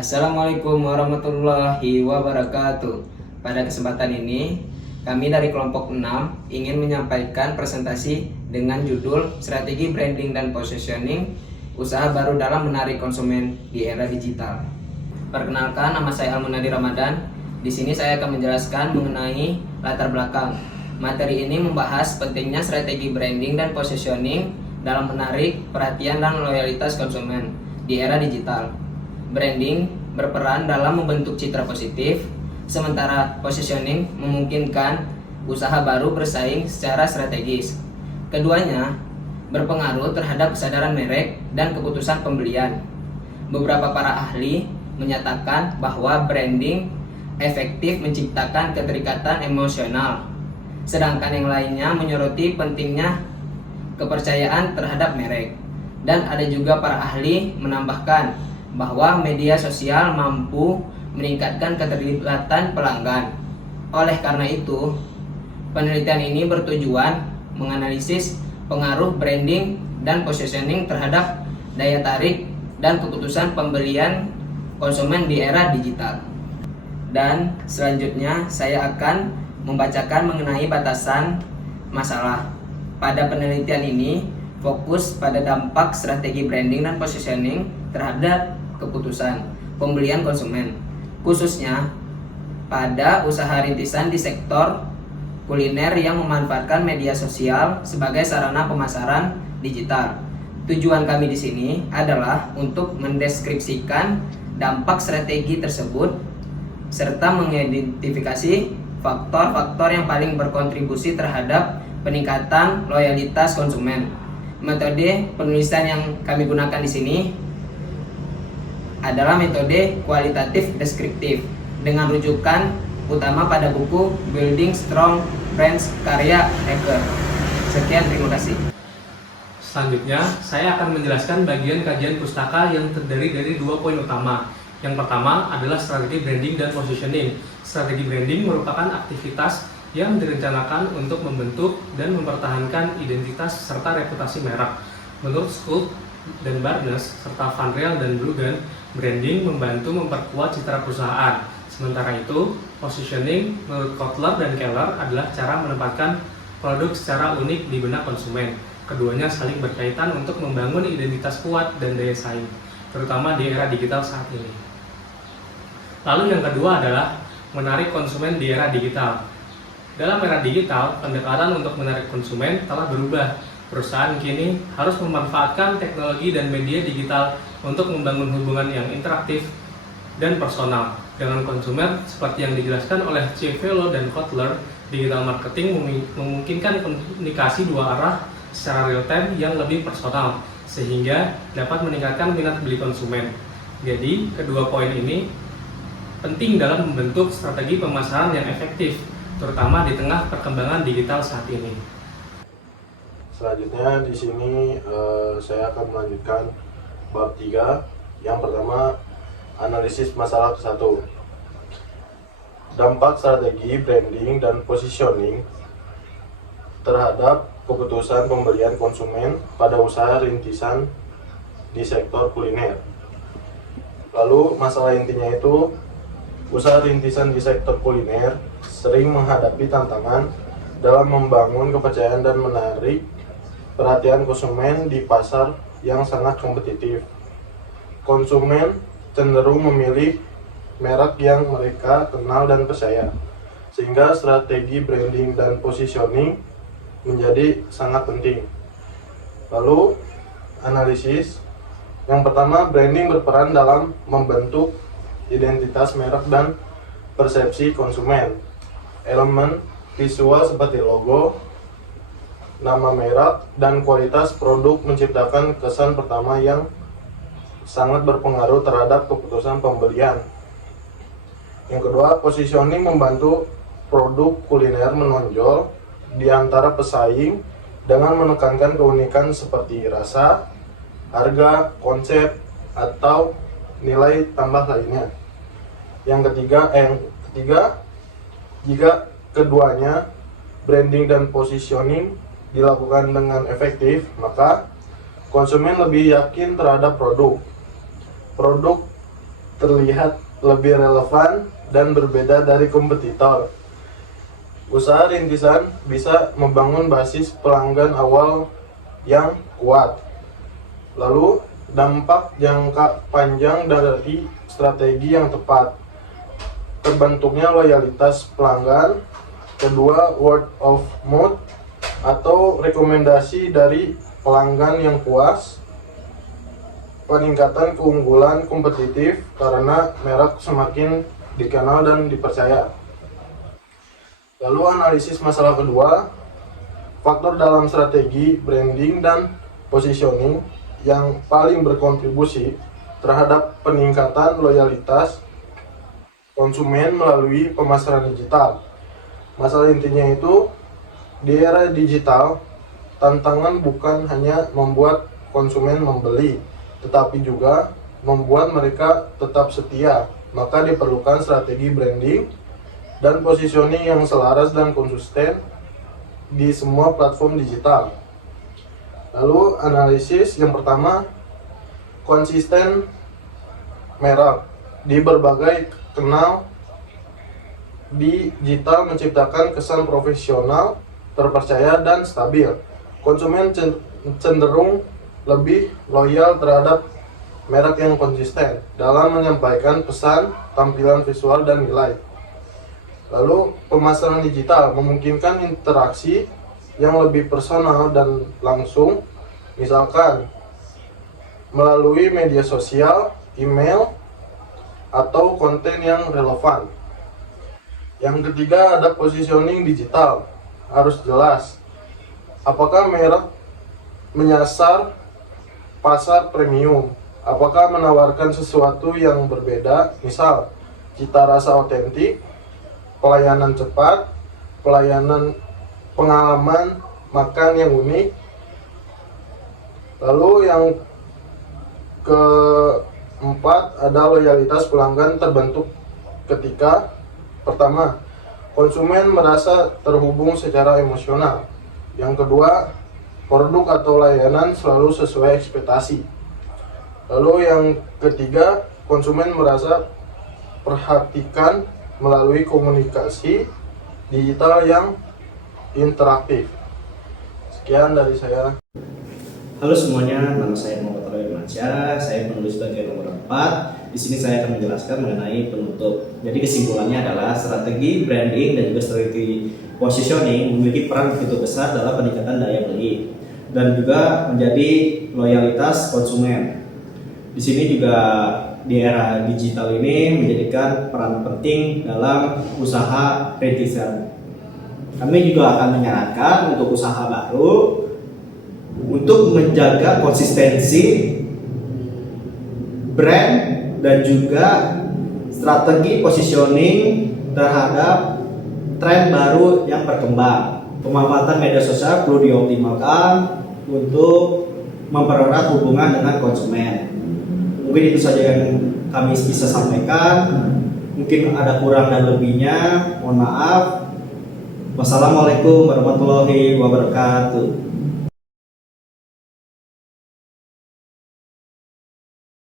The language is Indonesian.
Assalamualaikum warahmatullahi wabarakatuh. Pada kesempatan ini, kami dari kelompok 6 ingin menyampaikan presentasi dengan judul Strategi Branding dan Positioning Usaha Baru dalam Menarik Konsumen di Era Digital. Perkenalkan, nama saya Almunadi Ramadan. Di sini saya akan menjelaskan mengenai latar belakang. Materi ini membahas pentingnya strategi branding dan positioning dalam menarik perhatian dan loyalitas konsumen di era digital. Branding berperan dalam membentuk citra positif, sementara positioning memungkinkan usaha baru bersaing secara strategis. Keduanya berpengaruh terhadap kesadaran merek dan keputusan pembelian. Beberapa para ahli menyatakan bahwa branding efektif menciptakan keterikatan emosional, sedangkan yang lainnya menyoroti pentingnya kepercayaan terhadap merek. Dan ada juga para ahli menambahkan bahwa media sosial mampu meningkatkan keterlibatan pelanggan. Oleh karena itu, penelitian ini bertujuan menganalisis pengaruh branding dan positioning terhadap daya tarik dan keputusan pembelian konsumen di era digital. Dan selanjutnya saya akan membacakan mengenai batasan masalah. Pada penelitian ini fokus pada dampak strategi branding dan positioning terhadap keputusan pembelian konsumen, khususnya pada usaha rintisan di sektor kuliner yang memanfaatkan media sosial sebagai sarana pemasaran digital. Tujuan kami di sini adalah untuk mendeskripsikan dampak strategi tersebut serta mengidentifikasi faktor-faktor yang paling berkontribusi terhadap peningkatan loyalitas konsumen. Metode penulisan yang kami gunakan di sini adalah metode kualitatif deskriptif dengan rujukan utama pada buku Building Strong Brands karya Eker. Sekian, terima kasih. Selanjutnya, saya akan menjelaskan bagian kajian pustaka yang terdiri dari 2 poin utama. Yang pertama adalah strategi branding dan positioning. Strategi branding merupakan aktivitas yang direncanakan untuk membentuk dan mempertahankan identitas serta reputasi merek. Menurut Schultz dan Barnes serta Van Riel dan Bruggen, branding membantu memperkuat citra perusahaan. Sementara itu, positioning menurut Kotler dan Keller adalah cara menempatkan produk secara unik di benak konsumen. Keduanya saling berkaitan untuk membangun identitas kuat dan daya saing, terutama di era digital saat ini. Lalu yang kedua adalah menarik konsumen di era digital. Dalam era digital, pendekatan untuk menarik konsumen telah berubah. Perusahaan kini harus memanfaatkan teknologi dan media digital untuk membangun hubungan yang interaktif dan personal dengan konsumen. Seperti yang dijelaskan oleh Civello dan Kotler, digital marketing memungkinkan komunikasi dua arah secara real time yang lebih personal, sehingga dapat meningkatkan minat beli konsumen. Jadi, kedua poin ini penting dalam membentuk strategi pemasaran yang efektif, terutama di tengah perkembangan digital saat ini. Selanjutnya di sini saya akan melanjutkan bab 3. Yang pertama, analisis masalah ke-1. Dampak strategi branding dan positioning terhadap keputusan pembelian konsumen pada usaha rintisan di sektor kuliner. Lalu masalah intinya itu, usaha rintisan di sektor kuliner sering menghadapi tantangan dalam membangun kepercayaan dan menarik perhatian konsumen di pasar yang sangat kompetitif. Konsumen cenderung memilih merek yang mereka kenal dan percaya, sehingga strategi branding dan positioning menjadi sangat penting. Lalu, analisis. Yang pertama, branding berperan dalam membentuk identitas merek dan persepsi konsumen. Elemen visual seperti logo, nama merek, dan kualitas produk menciptakan kesan pertama yang sangat berpengaruh terhadap keputusan pembelian. Yang kedua, positioning membantu produk kuliner menonjol di antara pesaing dengan menekankan keunikan seperti rasa, harga, konsep, atau nilai tambah lainnya. Yang ketiga, jika keduanya branding dan positioning dilakukan dengan efektif, maka konsumen lebih yakin terhadap produk terlihat lebih relevan dan berbeda dari kompetitor. Usaha rintisan bisa membangun basis pelanggan awal yang kuat. Lalu, dampak jangka panjang dari strategi yang tepat. Terbentuknya loyalitas pelanggan. Kedua, word of mouth atau rekomendasi dari pelanggan yang puas. Peningkatan keunggulan kompetitif karena merek semakin dikenal dan dipercaya. Lalu analisis masalah kedua, faktor dalam strategi branding dan positioning yang paling berkontribusi terhadap peningkatan loyalitas konsumen melalui pemasaran digital. Masalah intinya itu, di era digital, tantangan bukan hanya membuat konsumen membeli, tetapi juga membuat mereka tetap setia. Maka diperlukan strategi branding dan positioning yang selaras dan konsisten di semua platform digital. Lalu analisis yang pertama, konsisten merek di berbagai kanal digital menciptakan kesan profesional, terpercaya, dan stabil. Konsumen cenderung lebih loyal terhadap merek yang konsisten dalam menyampaikan pesan, tampilan visual, dan nilai. Lalu, pemasaran digital memungkinkan interaksi yang lebih personal dan langsung, misalkan melalui media sosial, email, atau konten yang relevan. Yang ketiga, ada positioning digital. Harus jelas, apakah merek menyasar pasar premium, apakah menawarkan sesuatu yang berbeda, misal cita rasa otentik, pelayanan cepat, pelayanan pengalaman makan yang unik. Lalu yang keempat, ada loyalitas pelanggan terbentuk ketika pertama, konsumen merasa terhubung secara emosional. Yang kedua, produk atau layanan selalu sesuai ekspektasi. Lalu yang ketiga, konsumen merasa perhatikan melalui komunikasi digital yang interaktif. Sekian dari saya. Halo semuanya, nama saya Muhammad Roy Mansyah. Saya penulis bagian nomor 4. Di sini saya akan menjelaskan mengenai penutup. Jadi kesimpulannya adalah strategi branding dan juga strategi positioning memiliki peran begitu besar dalam peningkatan daya beli dan juga menjadi loyalitas konsumen. Di sini juga di era digital ini menjadikan peran penting dalam usaha rintisan. Kami juga akan menyarankan untuk usaha baru untuk menjaga konsistensi brand dan juga strategi positioning terhadap tren baru yang berkembang. Pemanfaatan media sosial perlu dioptimalkan untuk mempererat hubungan dengan konsumen. Mungkin itu saja yang kami bisa sampaikan. Mungkin ada kurang dan lebihnya, mohon maaf. Wassalamualaikum warahmatullahi wabarakatuh.